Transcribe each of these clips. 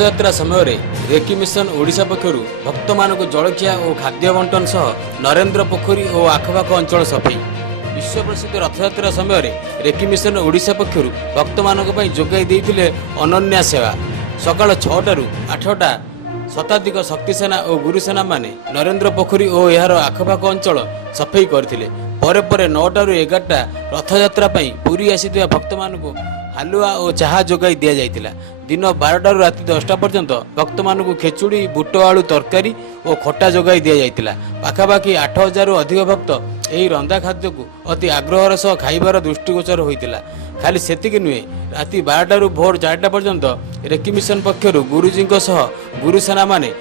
रथयात्रा समय recce mission Odisha पक्षर भक्त मान जलखिया और खाद्य बंटन सह नरेंद्र पोखरी और आखपाख अंचल सफाई। विश्व प्रसिद्ध रथयात्रा समय रेकी मिशन ओडिशा पक्षर भक्त मान जोगाई देते अनन्या सेवा। सकाल 6टारू 8टा शताधिक शक्तिसेना और गुरुसेना माने नरेंद्र पोखरी और यार आखपाख अंचल सफाई करथिले। परे परे 9टारू 11टा रथयात्रा पुरी आसी भक्त मानू हालुआ और चाहा जोगाई दि जाइतिला। दिन 12टारू राति 10टा पर्यंत भक्त मानू खेचुड़ी बुट आलू तरकारी और खटा जोगाई दि जाइतिला। पाखापाखि 8000 रु अधिक भक्त यही रंधा खाद्य को अति आग्रहर सह खाइबार दृष्टिगोचर होइतिला। खाली सेतिक नुहे, राति 12टारू भोर 4टा पर्यंत रेकी मिशन पक्षर गुरुजी सह गुरुसेना माने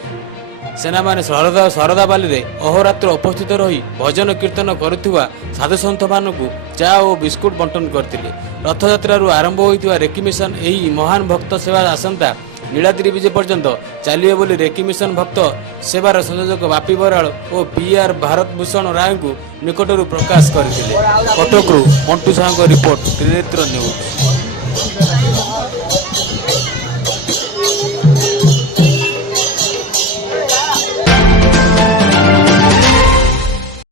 शरदा बाली रे अहोरात्र उपस्थित रही भजन कीर्तन करुवा साधु सन्थ मानू चा और बिस्कुट बंटन करथिले। रथयात्रारू आरंभ होइतिवा रेकी मिशन एही महान भक्त सेवा आसंता नीलाद्री विजय पर्यंत चलिए बोली रेकी मिशन भक्त सेवार संयोजक बापी बराड़ और बीआर भारत भूषण राय को निकटरू प्रकाश करथिले। कटकरू मंटू साहू रिपोर्ट त्रिनेत्र न्यूज।